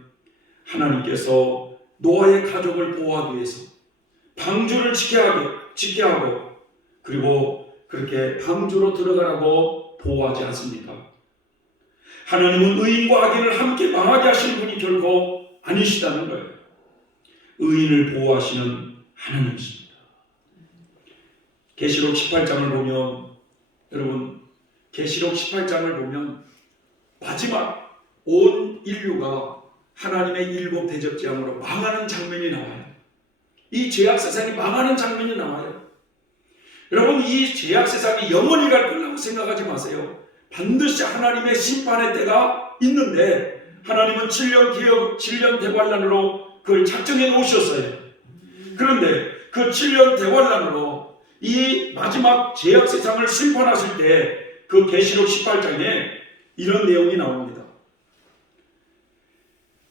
하나님께서 노아의 가족을 보호하기 위해서 방주를 지게 하고 그리고 그렇게 방주로 들어가라고 보호하지 않습니까? 하나님은 의인과 악인을 함께 망하게 하시는 분이 결코 아니시다는 거예요. 의인을 보호하시는 하나님이십니다. 계시록 18장을 보면, 여러분, 계시록 18장을 보면 마지막 온 인류가 하나님의 일곱 대접재앙으로 망하는 장면이 나와요. 이 죄악 세상이 망하는 장면이 나와요. 여러분, 이 죄악 세상이 영원히 갈 거라고 생각하지 마세요. 반드시 하나님의 심판의 때가 있는데 하나님은 7년 대관란으로 그걸 작정해 놓으셨어요. 그런데 그 7년 대관란으로 이 마지막 죄악 세상을 심판하실 때 그 계시록 18장에 이런 내용이 나옵니다.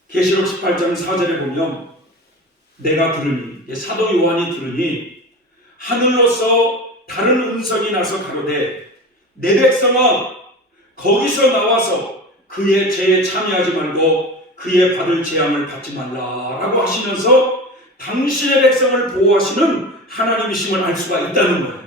계시록 18장 4절에 보면, 내가 들으니, 사도 요한이 들으니 하늘로서 다른 음성이 나서 가로되, 내 백성아 거기서 나와서 그의 죄에 참여하지 말고 그의 받을 재앙을 받지 말라라고 하시면서 당신의 백성을 보호하시는 하나님이심을 알 수가 있다는 거예요.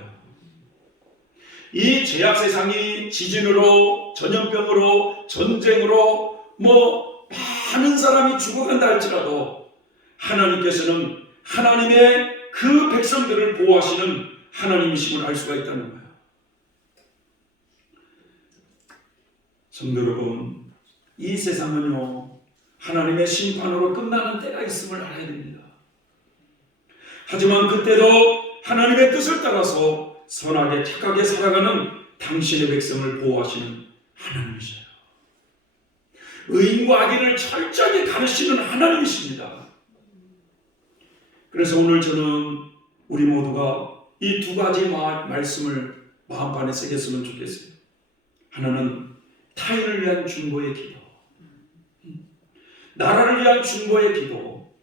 이 죄악 세상이 지진으로, 전염병으로, 전쟁으로 많은 사람이 죽어간다 할지라도 하나님께서는 하나님의 그 백성들을 보호하시는 하나님이심을 알 수가 있다는 거예요. 성도 여러분, 이 세상은요, 하나님의 심판으로 끝나는 때가 있음을 알아야 됩니다. 하지만 그때도 하나님의 뜻을 따라서 선하게 착하게 살아가는 당신의 백성을 보호하시는 하나님이셔요. 의인과 악인을 철저하게 가르치는 하나님이십니다. 그래서 오늘 저는 우리 모두가 이 두 가지 말씀을 마음판에 새겼으면 좋겠어요. 하나는 타인을 위한 중보의 기도, 나라를 위한 중보의 기도,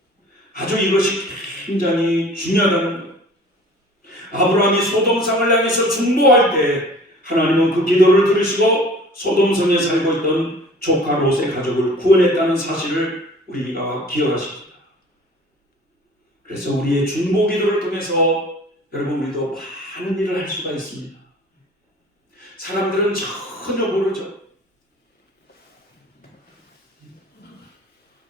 아주 이것이 굉장히 중요하다는 거예요. 아브라함이 소돔성을 향해서 중보할 때 하나님은 그 기도를 들으시고 소돔성에 살고 있던 조카 롯의 가족을 구원했다는 사실을 우리가 기억하십니다. 그래서 우리의 중보 기도를 통해서 여러분, 우리도 많은 일을 할 수가 있습니다. 사람들은 전혀 모르죠.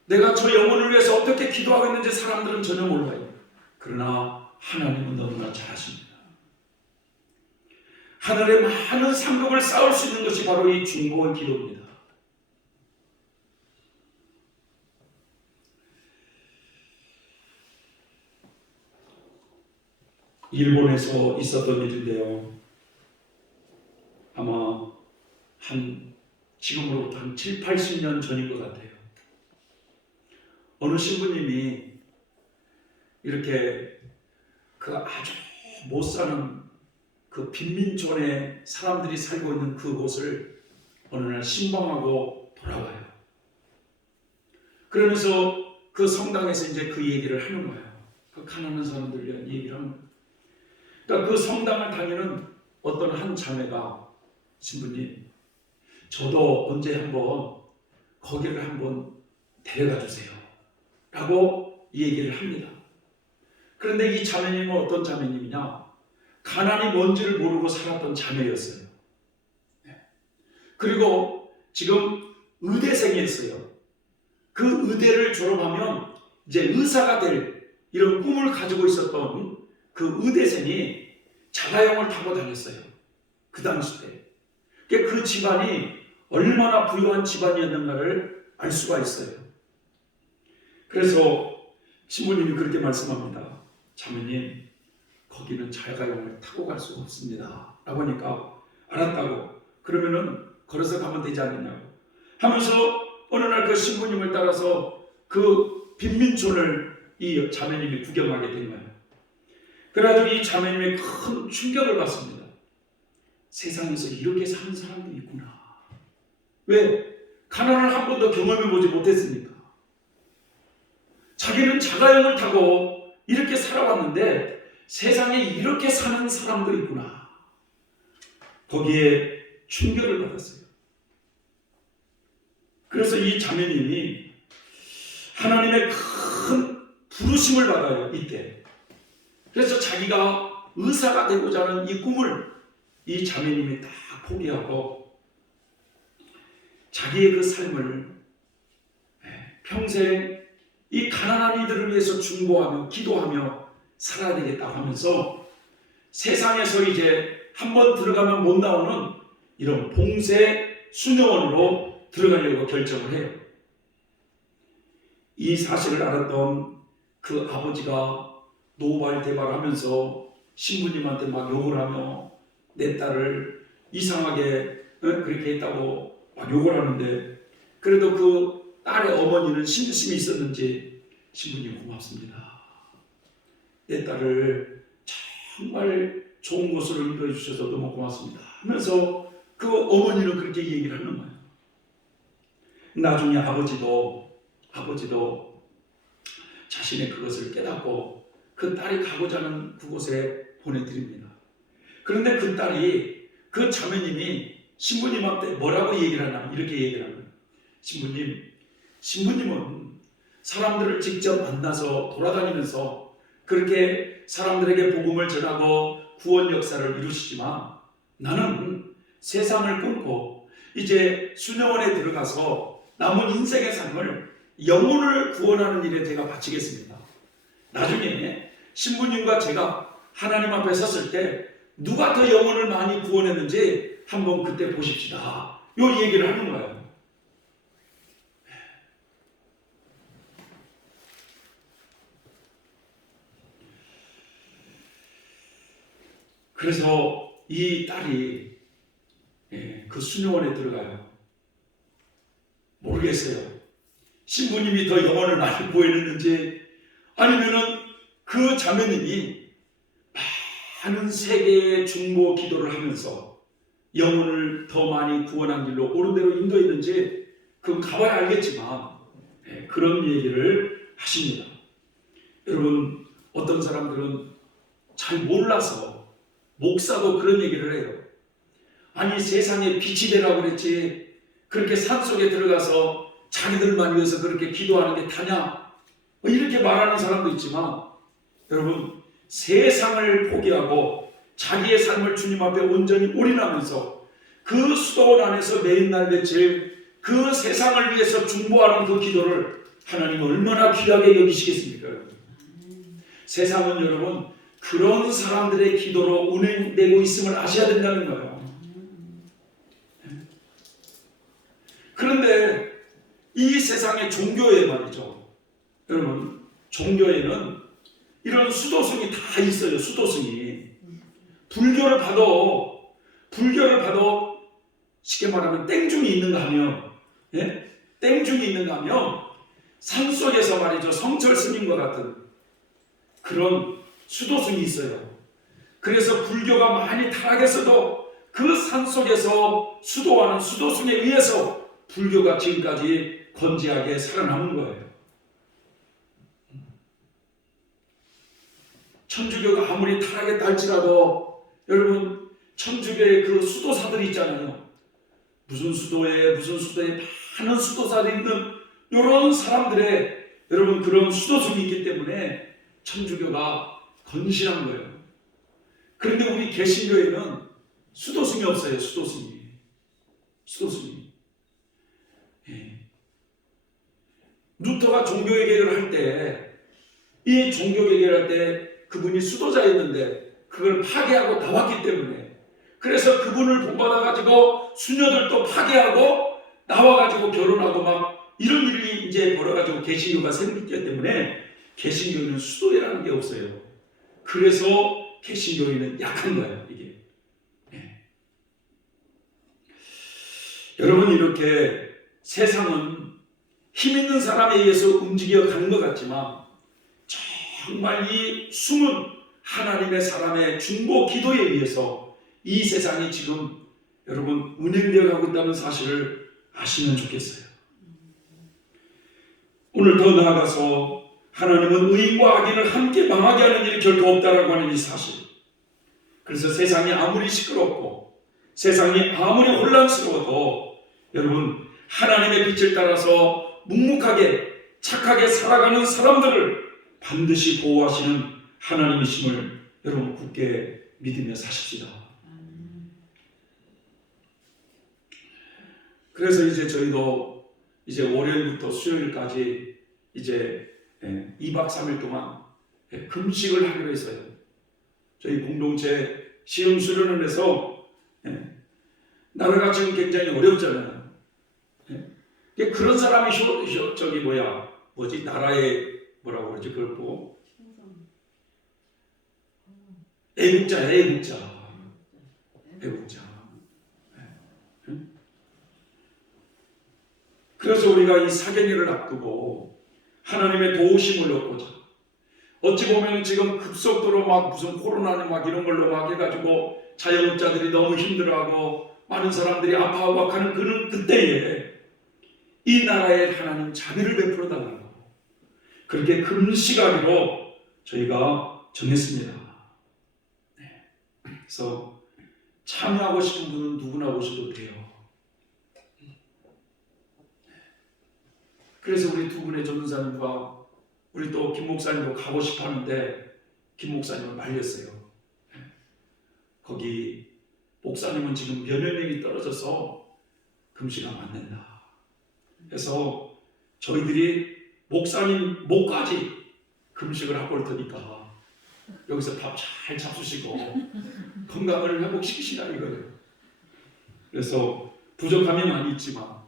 내가 저 영혼을 위해서 어떻게 기도하고 있는지 사람들은 전혀 몰라요. 그러나 하나님은 너무나 잘 아십니다. 하늘의 많은 상급을 쌓을 수 있는 것이 바로 이 중보의 기도입니다. 일본에서 있었던 일인데요. 아마 지금으로부터 한 7, 80년 전인 것 같아요. 어느 신부님이 이렇게 그 아주 못 사는 그 빈민촌에 사람들이 살고 있는 그곳을 어느 날 신방하고 돌아와요. 그러면서 그 성당에서 이제 그 얘기를 하는 거예요. 그 가난한 사람들 위한 얘기를 하는 거예요. 그러니까 그 성당을 다니는 어떤 한 자매가 신부님, 저도 언제 한번 거기를 한번 데려가 주세요 라고 얘기를 합니다. 그런데 이 자매님은 어떤 자매님이냐, 가난이 뭔지를 모르고 살았던 자매였어요. 그리고 지금 의대생이었어요. 그 의대를 졸업하면 이제 의사가 될 이런 꿈을 가지고 있었던 그 의대생이 자가용을 타고 다녔어요. 그 당시 때. 그 집안이 얼마나 부유한 집안이었는가를 알 수가 있어요. 그래서 신부님이 그렇게 말씀합니다. 자매님, 거기는 자가용을 타고 갈 수가 없습니다 라고 하니까 알았다고, 그러면은 걸어서 가면 되지 않느냐고 하면서 어느 날 그 신부님을 따라서 그 빈민촌을 이 자매님이 구경하게 된 거예요. 그래가지고 이 자매님이 큰 충격을 받습니다. 세상에서 이렇게 사는 사람도 있구나. 왜? 가난을 한 번도 경험해보지 못했으니까. 자기는 자가용을 타고 이렇게 살아왔는데 세상에 이렇게 사는 사람도 있구나. 거기에 충격을 받았어요. 그래서 이 자매님이 하나님의 큰 부르심을 받아요, 이때. 그래서 자기가 의사가 되고자 하는 이 꿈을 이 자매님이 다 포기하고 자기의 그 삶을 평생 이 가난한 이들을 위해서 중보하며 기도하며 살아야 되겠다고 하면서 세상에서 이제 한번 들어가면 못 나오는 이런 봉쇄 수녀원으로 들어가려고 결정을 해요. 이 사실을 알았던 그 아버지가 노발대발하면서 신부님한테 막 욕을 하며 내 딸을 이상하게 그렇게 했다고 막 욕을 하는데, 그래도 그 딸의 어머니는 신심이 있었는지 신부님 고맙습니다. 내 딸을 정말 좋은 곳으로 인도해 주셔서 너무 고맙습니다 하면서 그 어머니는 그렇게 얘기를 하는 거예요. 나중에 아버지도 자신의 그것을 깨닫고 그 딸이 가고자 하는 그곳에 보내드립니다. 그런데 그 딸이, 그 자매님이 신부님한테 뭐라고 얘기를 하나, 이렇게 얘기를 하는 거예요. 신부님은 사람들을 직접 만나서 돌아다니면서 그렇게 사람들에게 복음을 전하고 구원 역사를 이루시지만 나는 세상을 끊고 이제 수녀원에 들어가서 남은 인생의 삶을 영혼을 구원하는 일에 제가 바치겠습니다. 나중에 신부님과 제가 하나님 앞에 섰을 때 누가 더 영혼을 많이 구원했는지 한번 그때 보십시다. 요 얘기를 하는 거예요. 그래서 이 딸이 그 수녀원에 들어가요. 모르겠어요. 신부님이 더 영혼을 많이 구원했는지 아니면은 그 자매님이 많은 세계의 중보 기도를 하면서 영혼을 더 많이 구원한 길로 옳은 대로 인도했는지 그건 가봐야 알겠지만 그런 얘기를 하십니다. 여러분, 어떤 사람들은 잘 몰라서 목사도 그런 얘기를 해요. 아니, 세상에 빛이 되라고 그랬지 그렇게 산속에 들어가서 자기들만 위해서 그렇게 기도하는 게 다냐, 이렇게 말하는 사람도 있지만, 여러분, 세상을 포기하고 자기의 삶을 주님 앞에 온전히 올인하면서 그 수도원 안에서 매일 날 며칠 그 세상을 위해서 중보하는 그 기도를 하나님은 얼마나 귀하게 여기시겠습니까? 세상은 여러분 그런 사람들의 기도로 운행되고 있음을 아셔야 된다는 거예요. 그런데 이 세상의 종교에 말이죠, 여러분, 종교에는 이런 수도승이 다 있어요. 수도승이. 불교를 봐도 쉽게 말하면 땡중이 있는가 하면, 예? 땡중이 있는가 하면 산속에서 말이죠. 성철 스님과 같은 그런 수도승이 있어요. 그래서 불교가 많이 타락했어도 그 산속에서 수도하는 수도승에 의해서 불교가 지금까지 건재하게 살아남은 거예요. 천주교가 아무리 타락했다 할지라도 여러분, 천주교의 그 수도사들이 있잖아요. 무슨 수도에 많은 수도사들이 있는 이런 사람들의 여러분 그런 수도승이 있기 때문에 천주교가 건실한 거예요. 그런데 우리 개신교에는 수도승이 없어요. 수도승이. 예. 루터가 종교개혁을 할 때, 이 종교개혁을 할 때 그분이 수도자였는데 그걸 파괴하고 나왔기 때문에, 그래서 그분을 본받아가지고 수녀들도 파괴하고 나와가지고 결혼하고 막 이런 일이 이제 벌어가지고 개신교가 생겼기 때문에 개신교는 수도라는 게 없어요. 그래서 개신교회는 약한 거예요, 이게. 네. 여러분, 이렇게 세상은 힘 있는 사람에 의해서 움직여 가는 것 같지만 정말 이 숨은 하나님의 사람의 중보 기도에 의해서 이 세상이 지금 여러분 운행되어 가고 있다는 사실을 아시면 좋겠어요. 오늘 더 나아가서 하나님은 의인과 악인을 함께 망하게 하는 일이 결코 없다라고 하는 이 사실. 그래서 세상이 아무리 시끄럽고 세상이 아무리 혼란스러워도 여러분 하나님의 빛을 따라서 묵묵하게 착하게 살아가는 사람들을 반드시 보호하시는 하나님이심을 여러분 굳게 믿으며 사십시다. 그래서 이제 저희도 이제 월요일부터 수요일까지 이제 2박 3일 동안 금식을 하기로 했어요. 저희 공동체 시흥 수련을 해서 나라가 지금 굉장히 어렵잖아요. 그런 사람이 나라의 뭐라고 그러지? 그걸 보고 애국자. 그래서 우리가 이 사개년을 앞두고 하나님의 도우심을 얻고자, 어찌 보면 지금 급속도로 막 무슨 코로나는 막 이런 걸로 막 해가지고 자영업자들이 너무 힘들어하고 많은 사람들이 아파하고 하는 그때에 이 나라에 하나님 자비를 베풀어 달라고 그렇게 금식하기로 저희가 정했습니다. 그래서 참여하고 싶은 분은 누구나 오셔도 돼요. 그래서 우리 두 분의 전도사님과 우리 또 김 목사님도 가고 싶어 하는데 김 목사님은 말렸어요. 거기 목사님은 지금 면역력이 떨어져서 금식하면 안 된다. 그래서 저희들이 목사님 목까지 금식을 하고 올 테니까 여기서 밥 잘 잡수시고 건강을 회복시키시라 이거예요. 그래서 부족함이 많이 있지만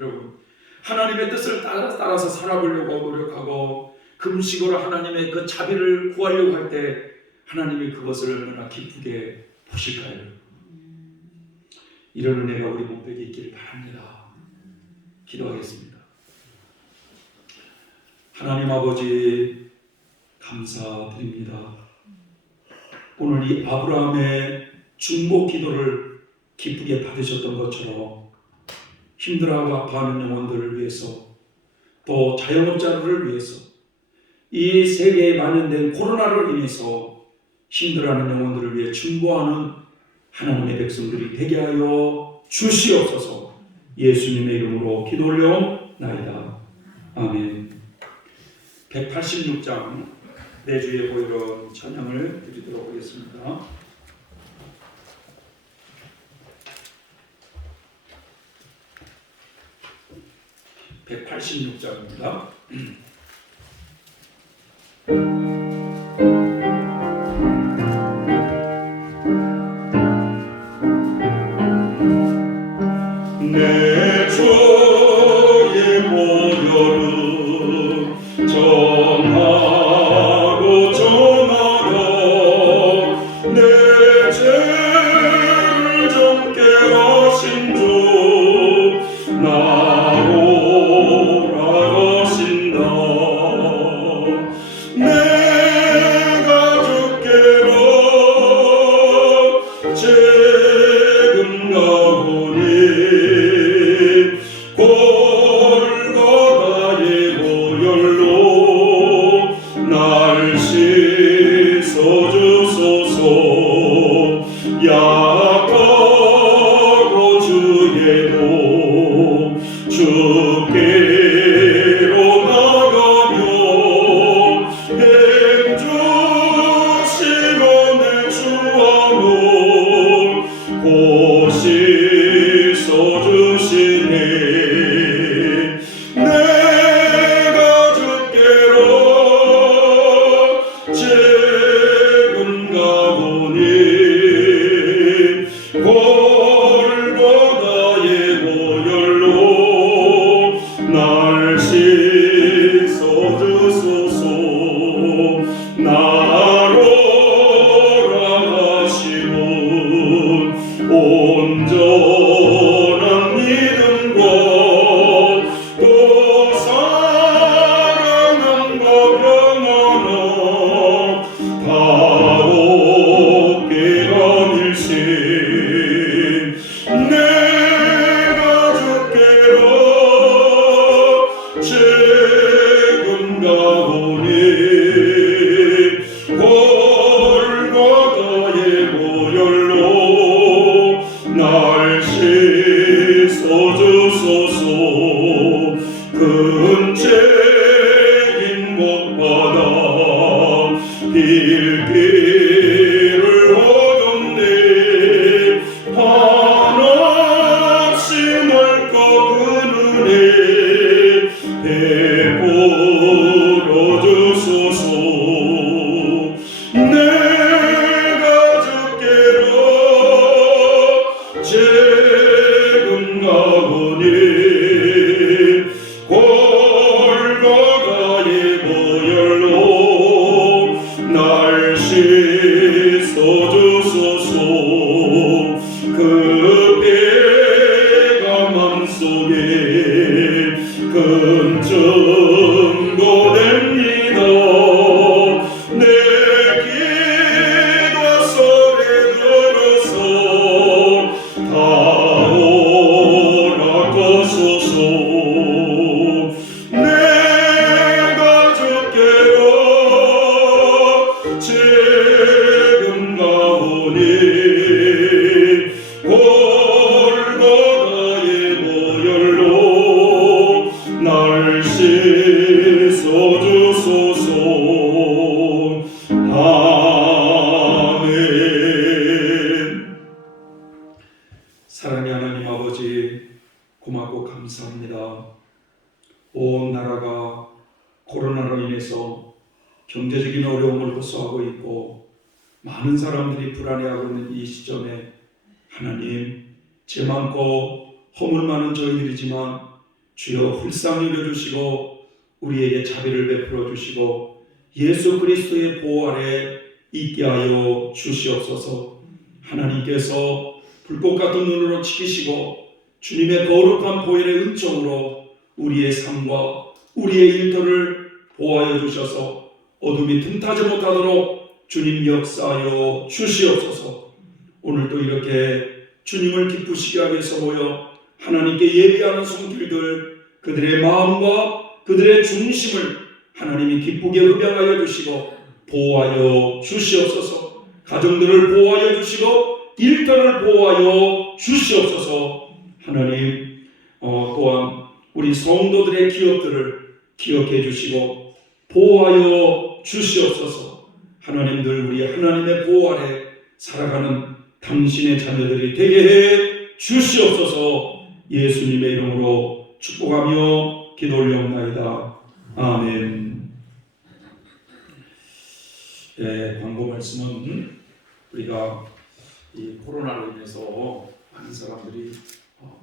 여러분 하나님의 뜻을 따라서 살아보려고 노력하고 금식으로 하나님의 그 자비를 구하려고 할 때 하나님이 그것을 얼마나 기쁘게 보실까요? 이런 은혜가 우리 몸에게 있기를 바랍니다. 기도하겠습니다. 하나님 아버지 감사드립니다. 오늘 이 아브라함의 중보 기도를 기쁘게 받으셨던 것처럼 힘들어하고 아파하는 영혼들을 위해서, 또 자영업자들을 위해서, 이 세계에 만연된 코로나로 인해서 힘들어하는 영혼들을 위해 중보하는 하나님의 백성들이 되게 하여 주시옵소서. 예수님의 이름으로 기도 올려옵나이다. 아멘. 186장 내주의 보이런 찬양을 드리도록 하겠습니다. 186장입니다. 내 주의 보혈은 정한 길을 얻었네. 한없이 넓고 그 눈에 베풀어 주소서. 내가 주께로 지금 가오니 골고다의 보혈로 날 씻어주소서. 그 피가 맘속에 큰 증거 됩니다. 내 기도 소리 들어서 다오라소서. 내가 주께로 지금 가오니 골고다의 보혈로 날 씻어주소서. 아멘. 사랑의 하나님 아버지, 고맙고 감사합니다. 온 나라가 코로나로 인해서 경제적인 어려움을 호소하고 있고 많은 사람들이 불안해하고 있는 이 시점에 하나님, 죄 많고 허물 많은 저희들이지만 주여 불쌍히 여겨주시고 우리에게 자비를 베풀어 주시고 예수 그리스도의 보호 아래 있게 하여 주시옵소서. 하나님께서 불꽃 같은 눈으로 지키시고 주님의 거룩한 보혈의 은총으로 우리의 삶과 우리의 일터를 보호하여 주셔서 어둠이 틈타지 못하도록 주님 역사하여 주시옵소서. 오늘도 이렇게 주님을 기쁘시게 하기 위해서 모여 하나님께 예배하는 손길들, 그들의 마음과 그들의 중심을 하나님이 기쁘게 흡양하여 주시고 보호하여 주시옵소서. 가정들을 보호하여 주시고 일터를 보호하여 주시옵소서. 하나님, 또한 우리 성도들의 기업들을 기억해 주시고 보호하여 주시옵소서. 하나님들, 우리 하나님의 보호 아래 살아가는 당신의 자녀들이 되게 해 주시옵소서. 예수님의 이름으로 축복하며 기도 올려옵나이다. 아멘. 광고 말씀은 우리가 이 코로나로 인해서 많은 사람들이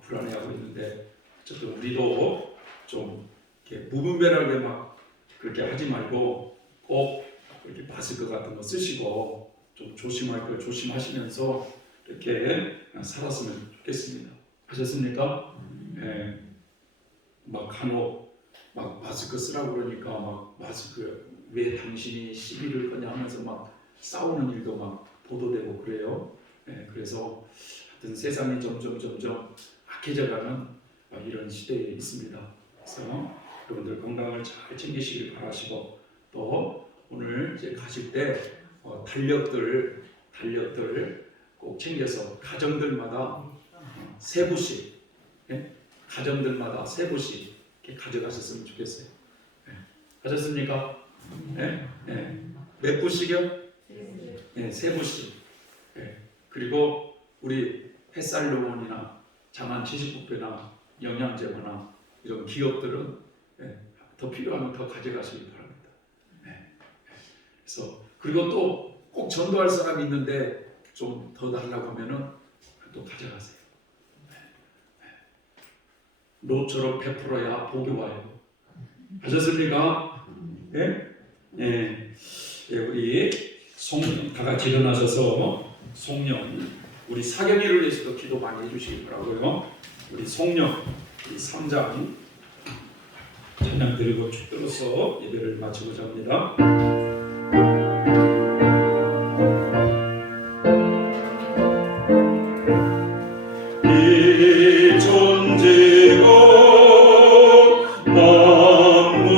불안해하고 있는데 어쨌든 우리도 좀 이렇게 무분별하게 막 그렇게 하지 말고 꼭 이렇게 마스크 같은 거 쓰시고 좀 조심할 걸 조심하시면서 이렇게 살았으면 좋겠습니다. 하셨습니까? 막 간혹 막 마스크 쓰라고 그러니까 막 마스크 왜 당신이 시비를 거냐 하면서 막 싸우는 일도 막 보도되고 그래요. 그래서 하여튼 세상이 점점 악해져가는 이런 시대에 있습니다. 그래서 여러분들 건강을 잘 챙기시길 바라시고 또 오늘 이제 가실 때 달력들 꼭 챙겨서 가정들마다 세 부씩 가정들마다 세 부씩 이렇게 가져가셨으면 좋겠어요. 하셨습니까? 몇 부씩이요? 세 부씩. 그리고 우리 햇살농원이나 장안 70부패나 영양제거나 이런 기업들은 더 필요하면 더 가져가시기 바랍니다. 그래서 그리고 또 꼭 전도할 사람이 있는데 좀 더 달라고 하면은 또 가져가세요. 노처럼 베풀어야 복이 와요. 하셨습니까? 우리 송년 다 같이 일어나셔서 송년 우리 사경이를 위해서도 기도 많이 해주시기 바라고요. 우리 송년 우리 3장 찬양 드리고 쭉 들어서 예배를 마치고자 합니다. 이 존재가 만물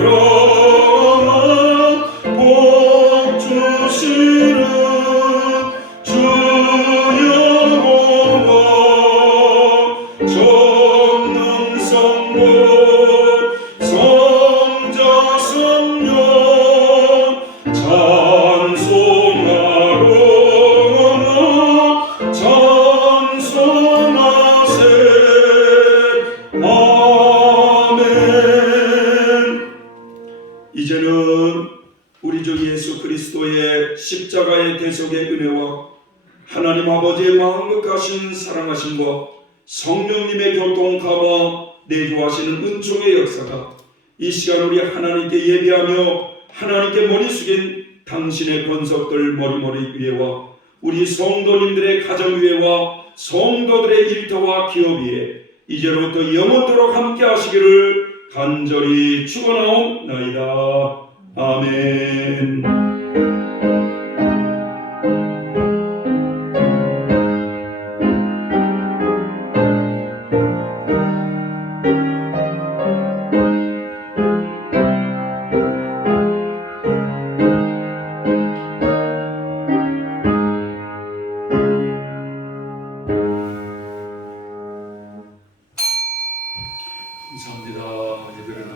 그러나 복 주시는 주여 보아 전능 성부 성자 성령 주 예수 그리스도의 십자가의 대속의 은혜와 하나님 아버지의 마음극하신 사랑하심과 성령님의 교통 감화 내주하시는 은총의 역사가 이 시간 우리 하나님께 예배하며 하나님께 머리 숙인 당신의 권속들 머리머리 위에와 우리 성도님들의 가정 위에와 성도들의 일터와 기업 위에 이제로부터 영원토록 함께 하시기를 간절히 축원하옵나이다. 아멘. 감사합니다. 예배를